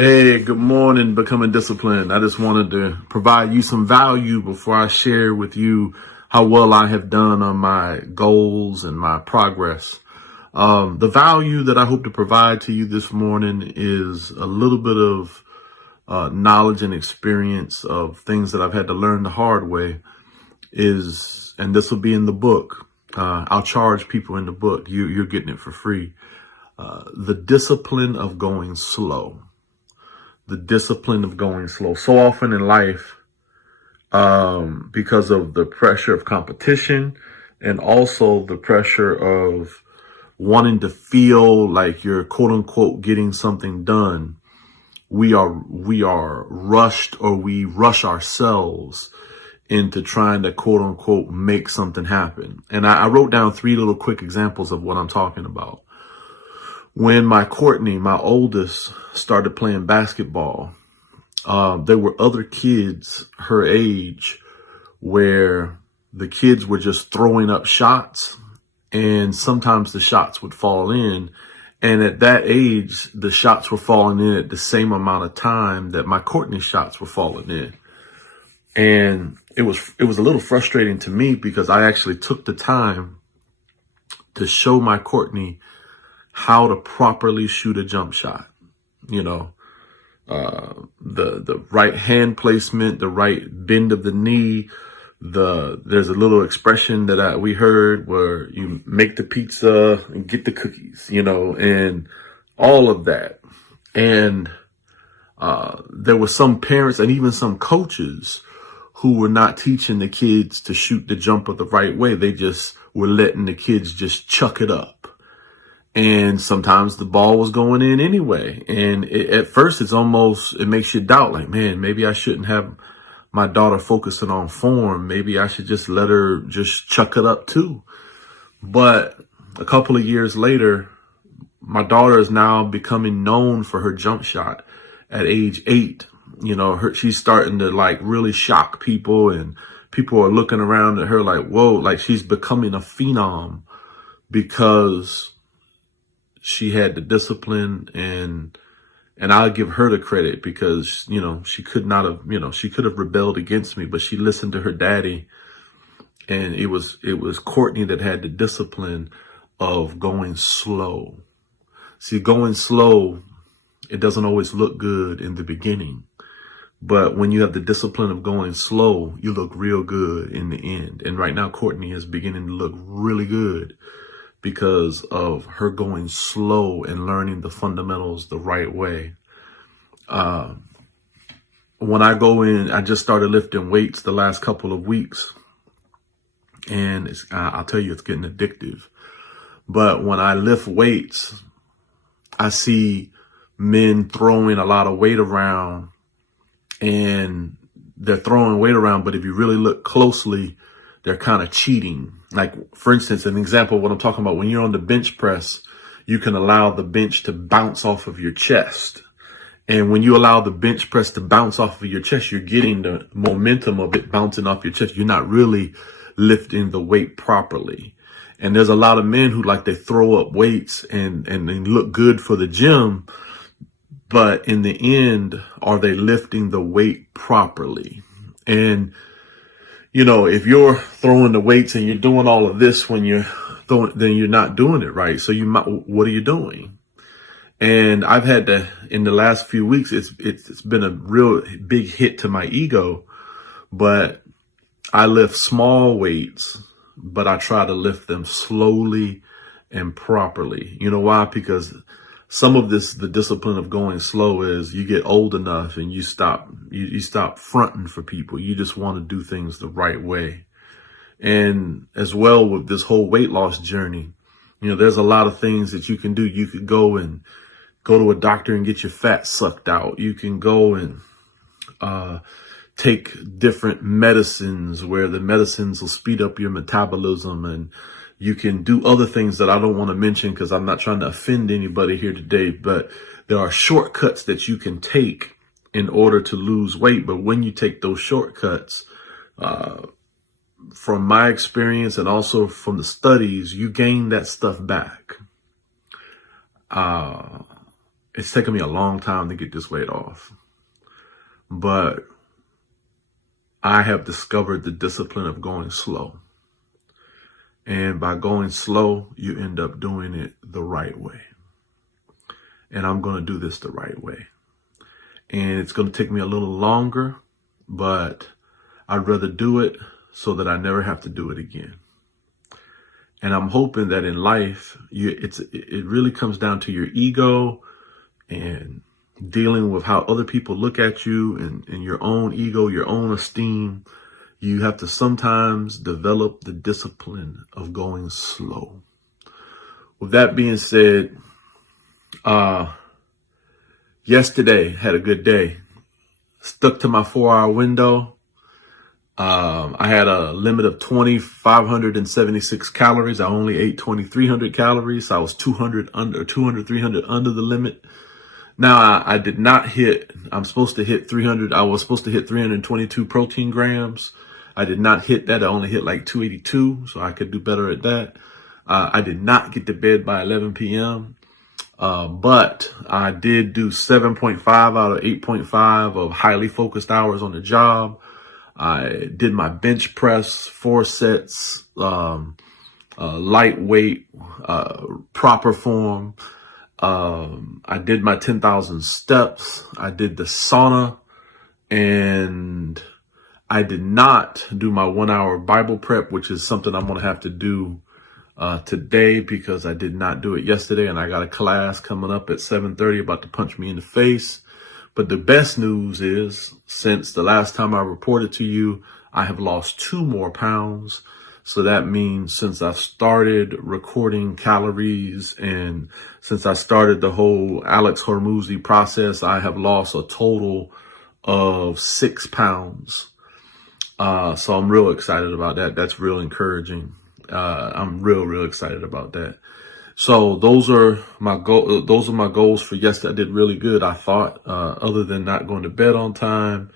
Hey, good morning, Becoming Disciplined. I just wanted to provide you some value before I share with you how well I have done on my goals and my progress. The value that I hope to provide to you this morning is a little bit of knowledge and experience of things that I've had to learn the hard way and this will be in the book. I'll charge people in the book. You're getting it for free. The discipline of going slow. The discipline of going slow. So often in life, because of the pressure of competition and also the pressure of wanting to feel like you're quote unquote getting something done, we are rushed, or we rush ourselves into trying to quote unquote make something happen. And I wrote down 3 little quick examples of what I'm talking about. When my Courtney, my oldest, started playing basketball, there were other kids her age where the kids were just throwing up shots, and sometimes the shots would fall in. And at that age, the shots were falling in at the same amount of time that my Courtney shots were falling in. And it was a little frustrating to me because I actually took the time to show my Courtney how to properly shoot a jump shot. You know, the right hand placement, the right bend of the knee. There's a little expression that we heard where you make the pizza and get the cookies, and all of that. And there were some parents and even some coaches who were not teaching the kids to shoot the jumper the right way. They just were letting the kids just chuck it up. And sometimes the ball was going in anyway. And at first it makes you doubt, like, man, maybe I shouldn't have my daughter focusing on form. Maybe I should just let her just chuck it up too. But a couple of years later, my daughter is now becoming known for her jump shot at age 8. She's starting to like really shock people, and people are looking around at her like, whoa, like she's becoming a phenom because she had the discipline, and I'll give her the credit because, she could have rebelled against me, but she listened to her daddy. And it was Courtney that had the discipline of going slow. See, going slow, it doesn't always look good in the beginning, but when you have the discipline of going slow, you look real good in the end. And right now, Courtney is beginning to look really good because of her going slow and learning the fundamentals the right way. When I go in, I just started lifting weights the last couple of weeks, and I'll tell you, it's getting addictive. But when I lift weights, I see men throwing a lot of weight around, and they're throwing weight around, but if you really look closely, they're kind of cheating. Like, for instance, an example of what I'm talking about, when you're on the bench press, you can allow the bench to bounce off of your chest. And when you allow the bench press to bounce off of your chest, you're getting the momentum of it bouncing off your chest. You're not really lifting the weight properly. And there's a lot of men who they throw up weights and they look good for the gym, but in the end, are they lifting the weight properly? And if you're throwing the weights and you're doing all of this when you're throwing, then you're not doing it right. So what are you doing? And I've had to, in the last few weeks, it's been a real big hit to my ego, but I lift small weights, but I try to lift them slowly and properly. You know why? Because some of the discipline of going slow is you get old enough and you stop fronting for people. You just want to do things the right way. And as well with this whole weight loss journey, there's a lot of things that you can do. You could go to a doctor and get your fat sucked out. You can go and take different medicines where the medicines will speed up your metabolism, and you can do other things that I don't want to mention because I'm not trying to offend anybody here today, but there are shortcuts that you can take in order to lose weight. But when you take those shortcuts, from my experience and also from the studies, you gain that stuff back. It's taken me a long time to get this weight off, but I have discovered the discipline of going slow. And by going slow, you end up doing it the right way. And I'm going to do this the right way. And it's going to take me a little longer, but I'd rather do it so that I never have to do it again. And I'm hoping that in life, it really comes down to your ego and dealing with how other people look at you and your own ego, your own esteem. You have to sometimes develop the discipline of going slow. With that being said, yesterday had a good day. Stuck to my 4-hour window. I had a limit of 2,576 calories. I only ate 2,300 calories. So I was 300 under the limit. Now I did not hit, I'm supposed to hit 300. I was supposed to hit 322 protein grams. I did not hit that. I only hit like 282. So I could do better at that. I did not get to bed by 11 p.m. But I did do 7.5 out of 8.5 of highly focused hours on the job. I did my bench press, 4 sets, lightweight, proper form. I did my 10,000 steps. I did the sauna, and I did not do my 1-hour Bible prep, which is something I'm going to have to do today because I did not do it yesterday, and I got a class coming up at 7:30 about to punch me in the face. But the best news is, since the last time I reported to you, I have lost 2 more pounds. So that means since I started recording calories and since I started the whole Alex Hormozi process, I have lost a total of 6 pounds. So I'm real excited about that. That's real encouraging. I'm real excited about that. So those are my goals for yesterday. I did really good, I thought, other than not going to bed on time,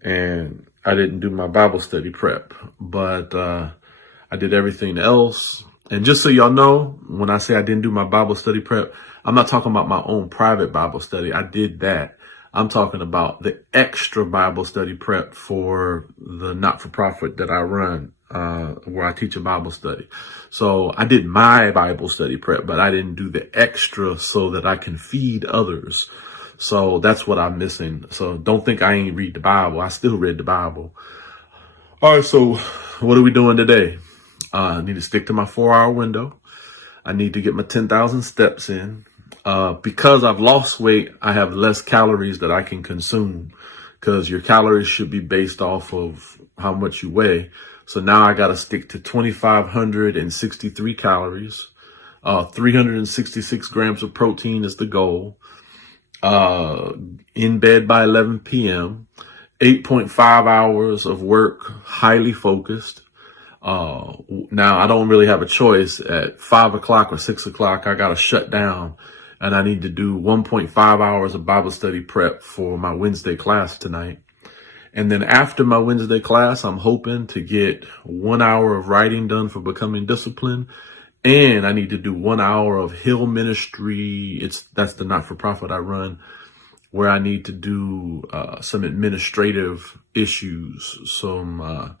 and I didn't do my Bible study prep, but I did everything else. And just so y'all know, when I say I didn't do my Bible study prep, I'm not talking about my own private Bible study. I did that. I'm talking about the extra Bible study prep for the not-for-profit that I run, where I teach a Bible study. So I did my Bible study prep, but I didn't do the extra so that I can feed others. So that's what I'm missing. So don't think I ain't read the Bible. I still read the Bible. All right, so what are we doing today? I need to stick to my 4-hour window. I need to get my 10,000 steps in. Because I've lost weight, I have less calories that I can consume, because your calories should be based off of how much you weigh. So now I got to stick to 2,563 calories. 366 grams of protein is the goal. In bed by 11 p.m. 8.5 hours of work, highly focused. Now I don't really have a choice. At 5 o'clock or 6 o'clock, I got to shut down, and I need to do 1.5 hours of Bible study prep for my Wednesday class tonight. And then after my Wednesday class, I'm hoping to get 1 hour of writing done for Becoming Disciplined. And I need to do 1 hour of Hill Ministry. That's the not-for-profit I run, where I need to do some administrative issues, some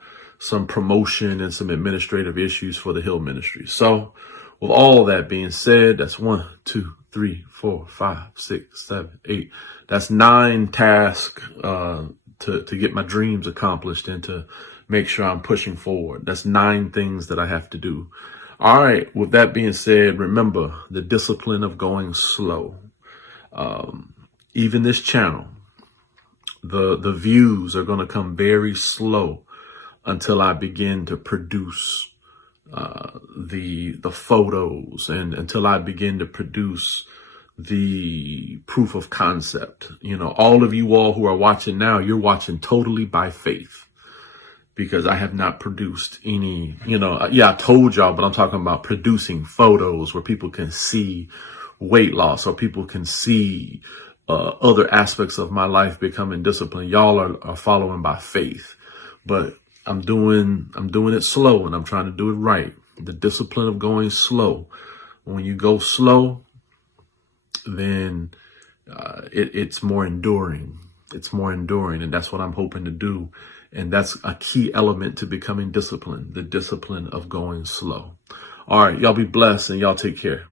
promotion and some administrative issues for the Hill Ministry. So with all that being said, that's 1, 2, 3, 4, 5, 6, 7, 8. That's 9 tasks to get my dreams accomplished and to make sure I'm pushing forward. That's 9 things that I have to do. All right. With that being said, remember the discipline of going slow. Even this channel, the views are going to come very slow until I begin to produce the photos, and until I begin to produce the proof of concept. You know, all of you all who are watching now, you're watching totally by faith, because I have not produced any, I told y'all, but I'm talking about producing photos where people can see weight loss, or people can see other aspects of my life becoming disciplined. Y'all are following by faith, but I'm doing it slow, and I'm trying to do it right. The discipline of going slow. When you go slow, then it's more enduring. It's more enduring, and that's what I'm hoping to do. And that's a key element to becoming disciplined, the discipline of going slow. All right, y'all be blessed and y'all take care.